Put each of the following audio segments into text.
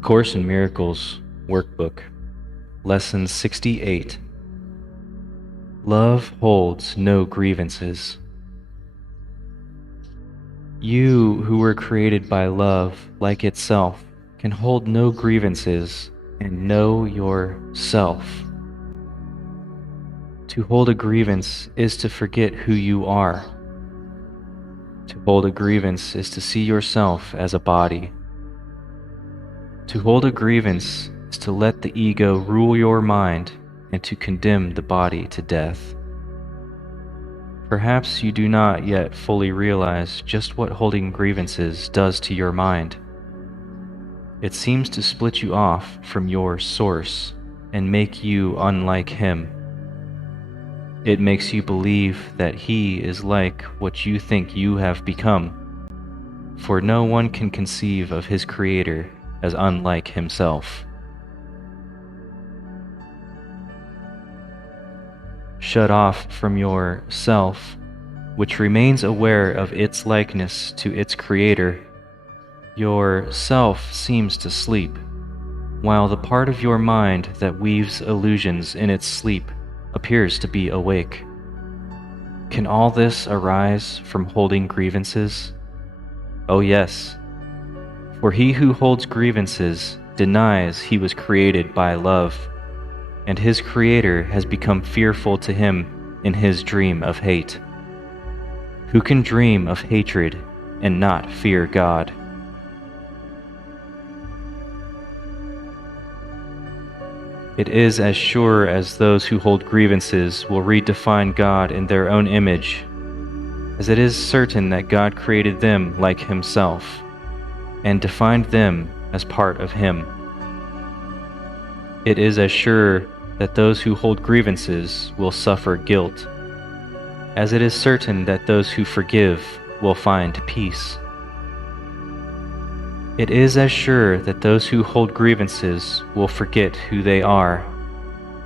A Course in Miracles Workbook, Lesson 68. Love holds no grievances. You who were created by love, like itself, can hold no grievances and know yourself. To hold a grievance is to forget who you are. To hold a grievance is to see yourself as a body. To hold a grievance is to let the ego rule your mind and to condemn the body to death. Perhaps you do not yet fully realize just what holding grievances does to your mind. It seems to split you off from your source and make you unlike him. It makes you believe that he is like what you think you have become, for no one can conceive of his creator as unlike himself. Shut off from your self, which remains aware of its likeness to its creator, your self seems to sleep, while the part of your mind that weaves illusions in its sleep appears to be awake. Can all this arise from holding grievances? Oh yes, for he who holds grievances denies he was created by love, and his creator has become fearful to him in his dream of hate. Who can dream of hatred and not fear God? It is as sure as those who hold grievances will redefine God in their own image, as it is certain that God created them like himself, and defined them as part of him. It is as sure that those who hold grievances will suffer guilt, as it is certain that those who forgive will find peace. It is as sure that those who hold grievances will forget who they are,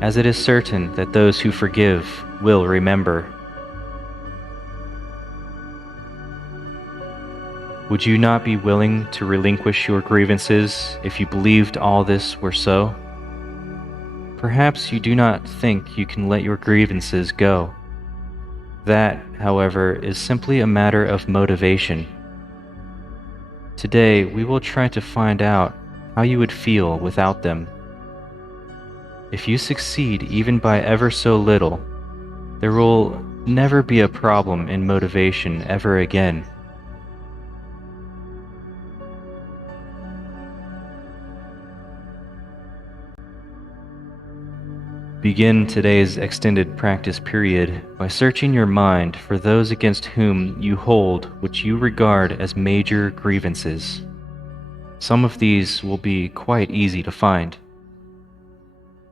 as it is certain that those who forgive will remember. Would you not be willing to relinquish your grievances if you believed all this were so? Perhaps you do not think you can let your grievances go. That, however, is simply a matter of motivation. Today, we will try to find out how you would feel without them. If you succeed even by ever so little, there will never be a problem in motivation ever again. Begin today's extended practice period by searching your mind for those against whom you hold what you regard as major grievances. Some of these will be quite easy to find.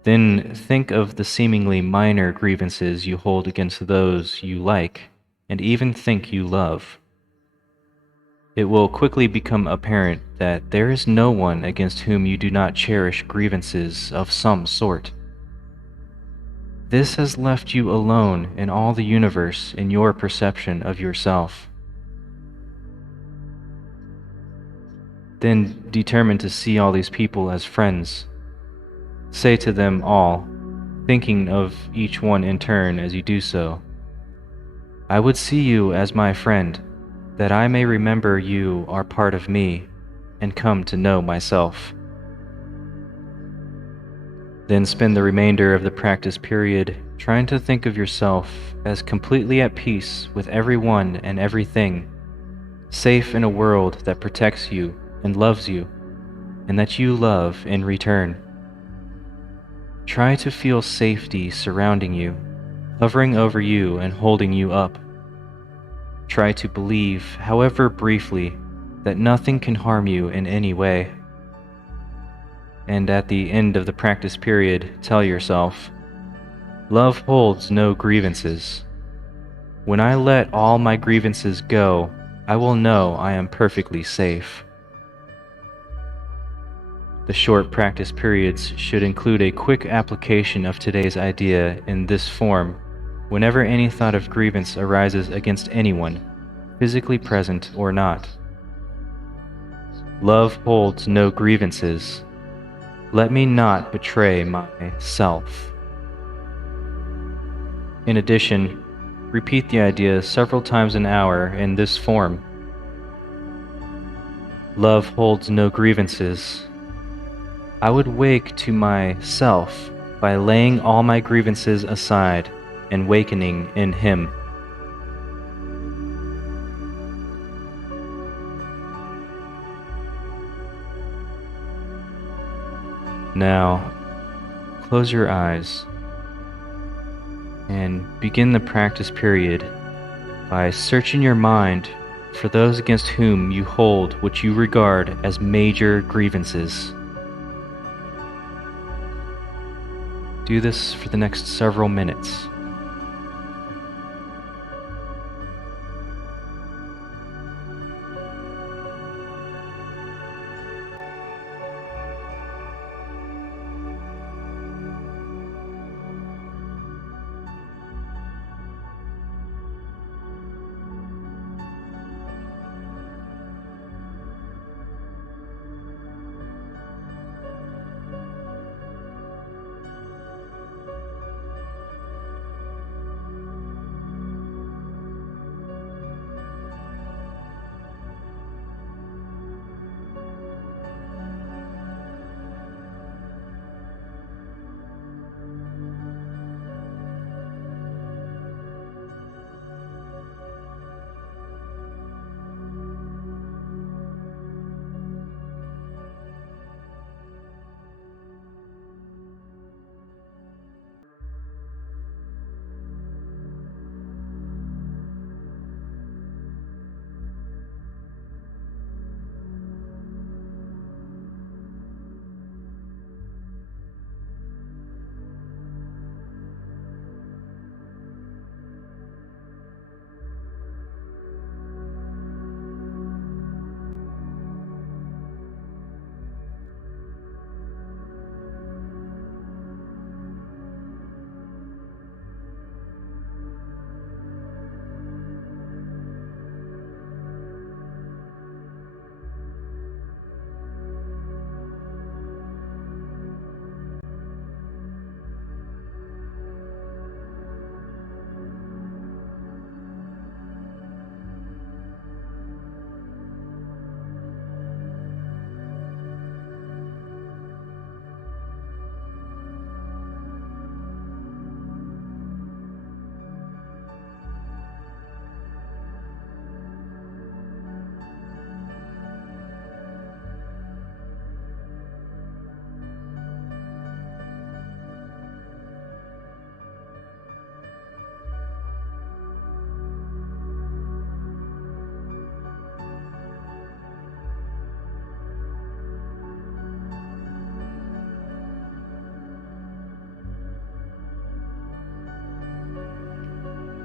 Then think of the seemingly minor grievances you hold against those you like and even think you love. It will quickly become apparent that there is no one against whom you do not cherish grievances of some sort. This has left you alone in all the universe in your perception of yourself. Then determine to see all these people as friends. Say to them all, thinking of each one in turn as you do so, I would see you as my friend, that I may remember you are part of me and come to know myself. Then spend the remainder of the practice period trying to think of yourself as completely at peace with everyone and everything, safe in a world that protects you and loves you, and that you love in return. Try to feel safety surrounding you, hovering over you and holding you up. Try to believe, however briefly, that nothing can harm you in any way. And at the end of the practice period, tell yourself, love holds no grievances. When I let all my grievances go, I will know I am perfectly safe. The short practice periods should include a quick application of today's idea in this form whenever any thought of grievance arises against anyone, physically present or not. Love holds no grievances, Let me not betray myself. In addition, repeat the idea several times an hour in this form. Love holds no grievances. I would wake to myself by laying all my grievances aside and wakening in Him. Now, close your eyes and begin the practice period by searching your mind for those against whom you hold what you regard as major grievances. Do this for the next several minutes.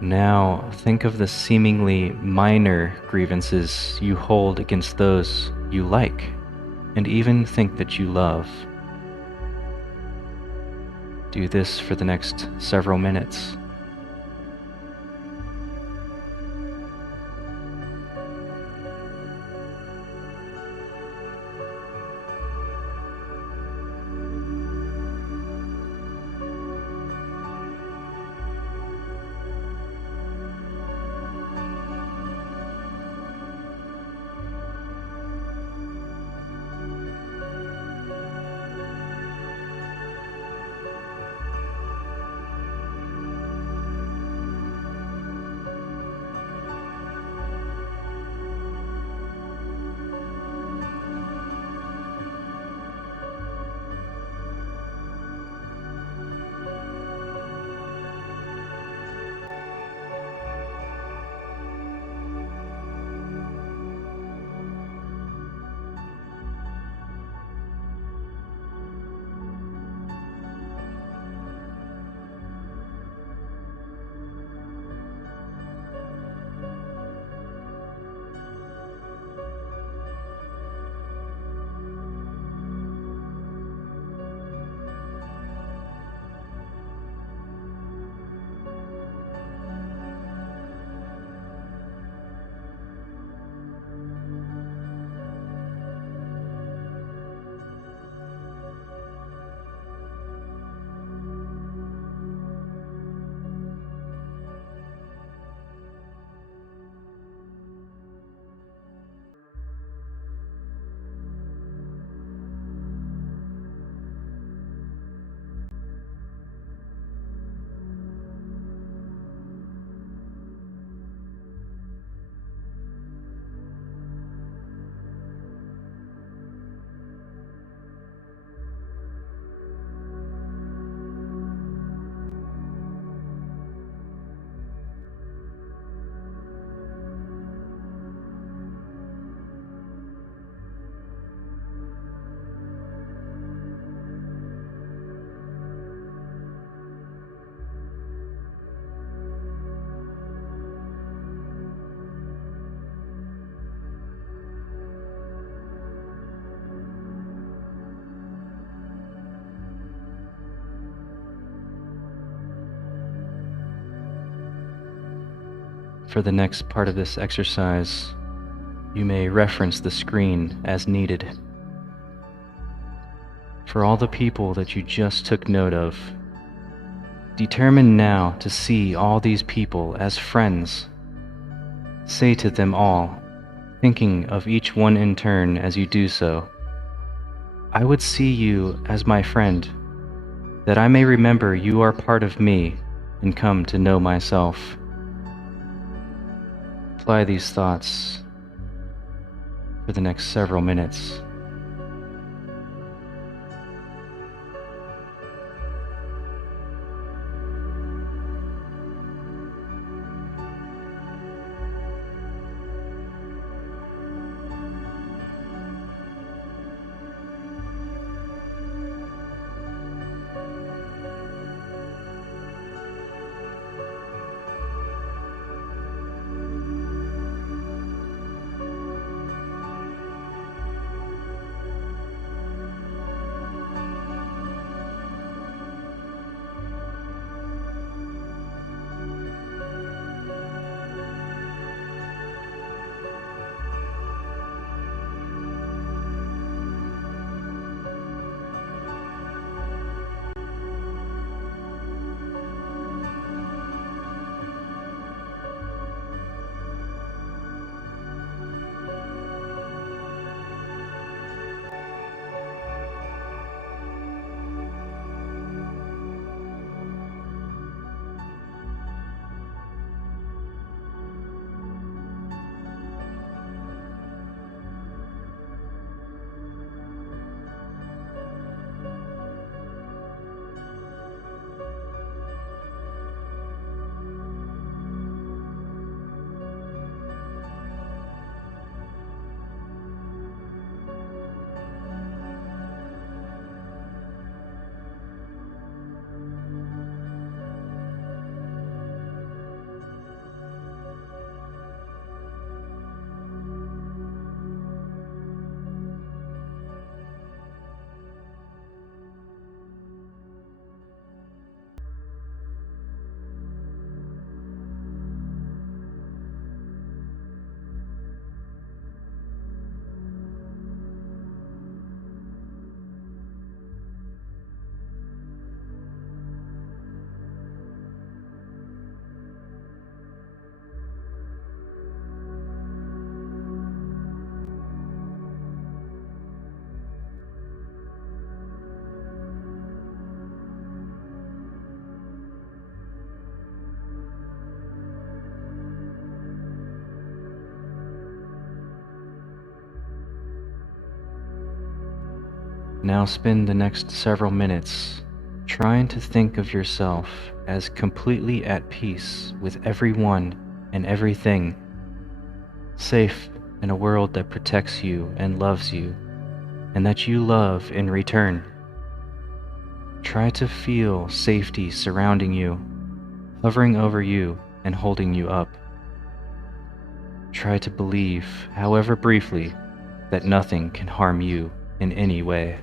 Now think of the seemingly minor grievances you hold against those you like and even think that you love. Do this for the next several minutes. For the next part of this exercise, you may reference the screen as needed. For all the people that you just took note of, determine now to see all these people as friends. Say to them all, thinking of each one in turn as you do so, I would see you as my friend, that I may remember you are part of me and come to know myself. Apply these thoughts for the next several minutes. Now spend the next several minutes trying to think of yourself as completely at peace with everyone and everything, safe in a world that protects you and loves you, and that you love in return. Try to feel safety surrounding you, hovering over you and holding you up. Try to believe, however briefly, that nothing can harm you in any way.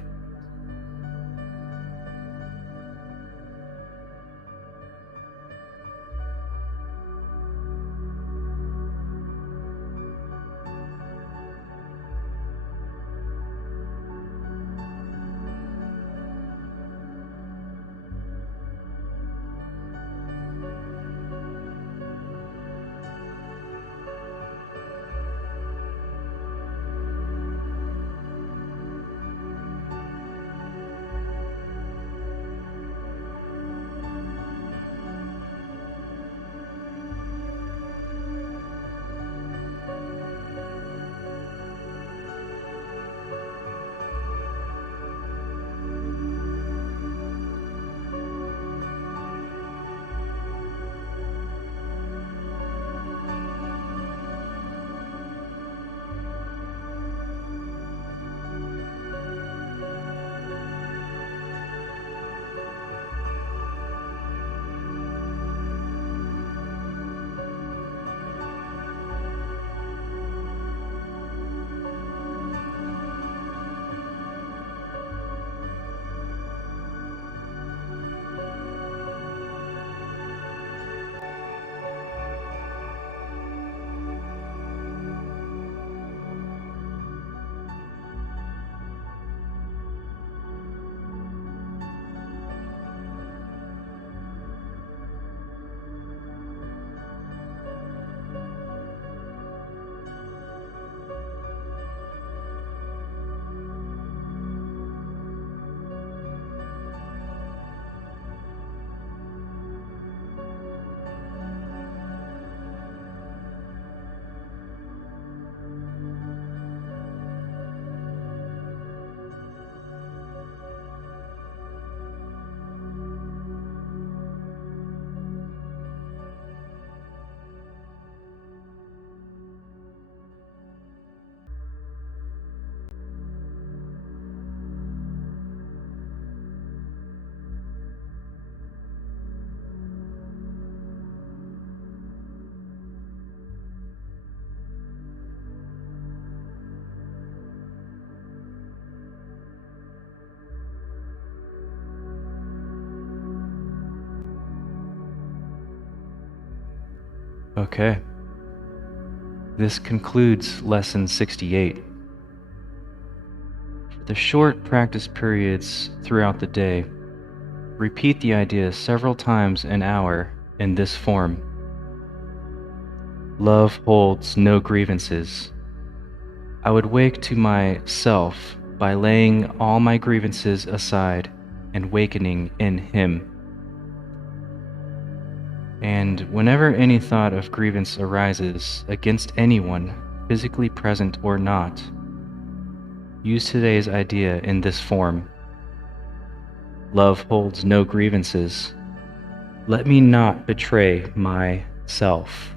Okay. This concludes Lesson 68. For the short practice periods throughout the day, repeat the idea several times an hour in this form. Love holds no grievances. I would wake to myself by laying all my grievances aside and wakening in Him. And whenever any thought of grievance arises against anyone, physically present or not, use today's idea in this form. Love holds no grievances. Let me not betray myself.